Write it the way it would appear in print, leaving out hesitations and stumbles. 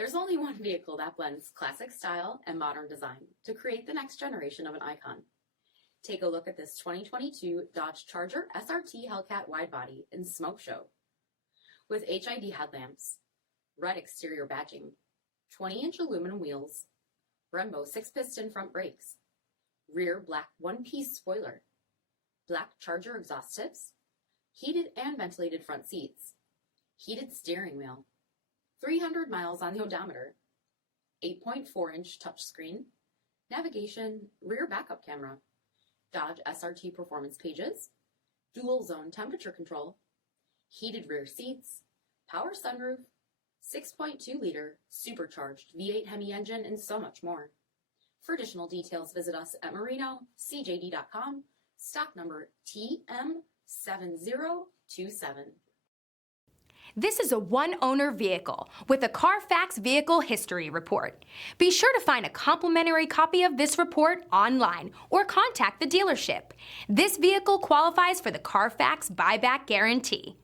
There's only one vehicle that blends classic style and modern design to create the next generation of an icon. Take a look at this 2022 Dodge Charger SRT Hellcat Widebody in Smoke Show. With HID headlamps, red exterior badging, 20-inch aluminum wheels, BREMBO 6-piston front brakes, rear black one-piece spoiler, black Charger exhaust tips, heated and ventilated front seats, heated steering wheel, 300 miles on the odometer, 8.4-inch touchscreen, navigation, rear backup camera, Dodge SRT performance pages, dual zone temperature control, heated rear seats, power sunroof, 6.2-liter supercharged V8 HEMI engine, and so much more. For additional details, visit us at MarinoCJD.com, stock number TM7027. This is a one-owner vehicle with a CARFAX Vehicle History Report. Be sure to find a complimentary copy of this report online or contact the dealership. This vehicle qualifies for the CARFAX Buyback Guarantee.